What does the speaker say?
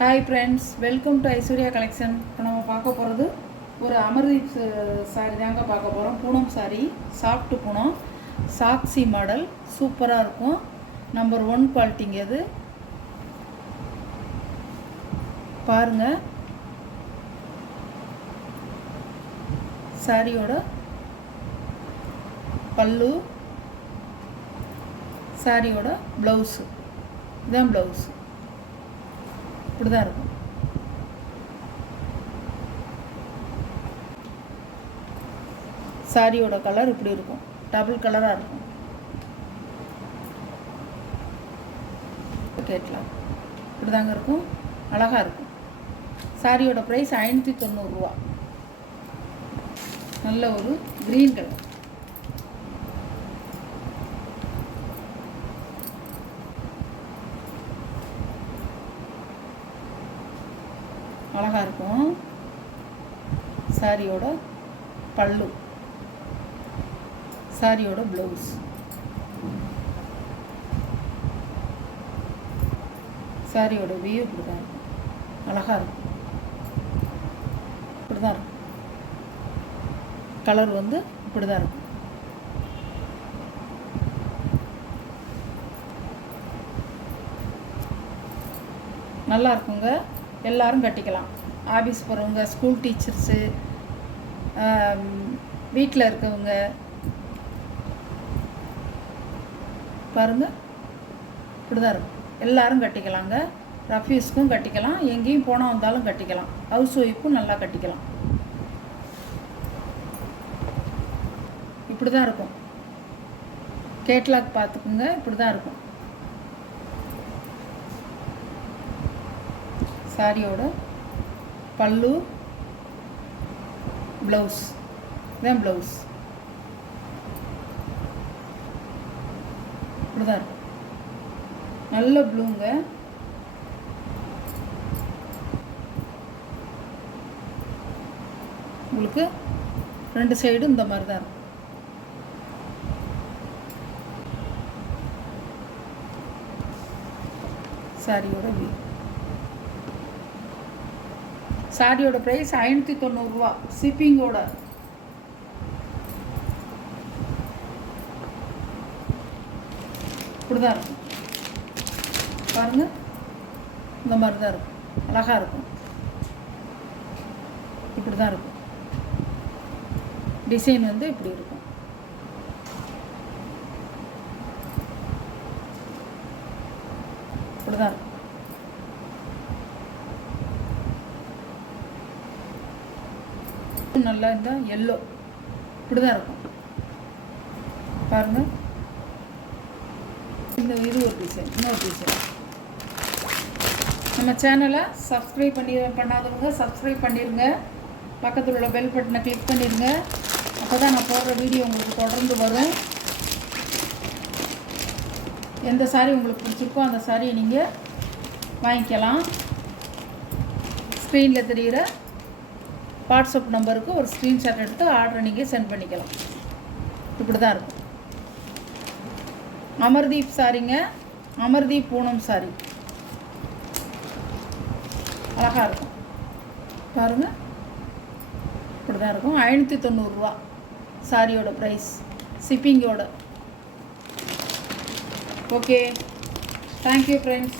Hi friends, welcome to Aishwarya collection. இப்போ நம்ம பார்க்க போகிறது ஒரு அமர்தீப் சாரி தாங்க பார்க்க போகிறோம். பூனம் சாரி, சாஃப்ட் பூனம், சாக்ஸி மாடல், சூப்பராக இருக்கும். நம்பர் 1 குவாலிட்டிங்க இது. பாருங்கள், சாரியோட பல்லு, சாரியோட ப்ளவுஸு, இதுதான் ப்ளவுஸு. இப்படி தான் இருக்கும். சாரியோட கலர் இப்படி இருக்கும், டபுள் கலராக இருக்கும். கேட்கலாம், இப்படி தாங்க இருக்கும், அழகாக இருக்கும். சாரியோட ப்ரைஸ் 590 ரூபா. நல்ல ஒரு க்ரீன் கலர். அழகாக இருக்கும். சாரியோட பல்லு, சாரியோட ப்ளவுஸ், சாரியோட வியூ இப்படி தான் இருக்கும், அழகாக இருக்கும். இப்படி தான் இருக்கும். கலர் வந்து இப்படி தான் இருக்கும். நல்லா இருக்குங்க. எல்லோரும் கட்டிக்கலாம். ஆஃபீஸ் போகிறவங்க, ஸ்கூல் டீச்சர்ஸு, வீட்டில் இருக்கவங்க, பாருங்கள் இப்படி தான் இருக்கும். எல்லோரும் கட்டிக்கலாங்க. ரஃப்யூஸ்க்கும் கட்டிக்கலாம், எங்கேயும் போனால் வந்தாலும் கட்டிக்கலாம். ஹவுஸ் ஒய்ஃப்க்கும் நல்லா கட்டிக்கலாம். இப்படி தான் இருக்கும். கேட்லாக் பார்த்துக்குங்க, இப்படி தான் இருக்கும். சாரியோட பல்லு, ப்ளவுஸ், இதுதான் ப்ளவுஸ். இப்படி தான் இருக்கும். நல்ல ப்ளூங்க. உங்களுக்கு 2 சைடும் இந்த மாதிரி தான் இருக்கும். சாரியோட வியூ. சாரியோட ப்ரைஸ் 590 ரூபா, ஷிப்பிங்கோட. இப்படி தான் இருக்கும். பாருங்கள், இந்த மாதிரி தான் இருக்கும், அழகாக இருக்கும். இப்படி தான் இருக்கும். டிசைன் வந்து இப்படி இருக்கும். இப்படி தான் இருக்கும். நல்லா இந்த எல்லோ இப்படி தான் இருக்கும். பாருங்கள், இந்த இது ஒரு டிசைன், இன்னொரு டிசைன். நம்ம சேனலை சப்ஸ்கிரைப் பண்ணாதவங்க சப்ஸ்கிரைப் பண்ணிடுங்க. பக்கத்தில் உள்ள பெல் பட்டனை கிளிக் பண்ணிடுங்க. அப்போ தான் நான் போடுற வீடியோ உங்களுக்கு தொடர்ந்து வரும். எந்த சாரி உங்களுக்கு பிடிச்சிருக்கோ அந்த சாரியை நீங்கள் வாங்கிக்கலாம். ஸ்க்ரீனில் தெரிகிற வாட்ஸ்அப் நம்பருக்கு ஒரு ஸ்க்ரீன்ஷாட் எடுத்து ஆர்டரை நீங்கள் சென்ட் பண்ணிக்கலாம். இப்படி தான் இருக்கும். அமர்தீப் சாரிங்க, அமர்தீப் பூனம் சாரி, அழகாக இருக்கும். பாருங்கள், இப்படி தான் இருக்கும். 590 ரூபா சாரியோட ப்ரைஸ், ஷிப்பிங்கோட. Okay, thank you friends.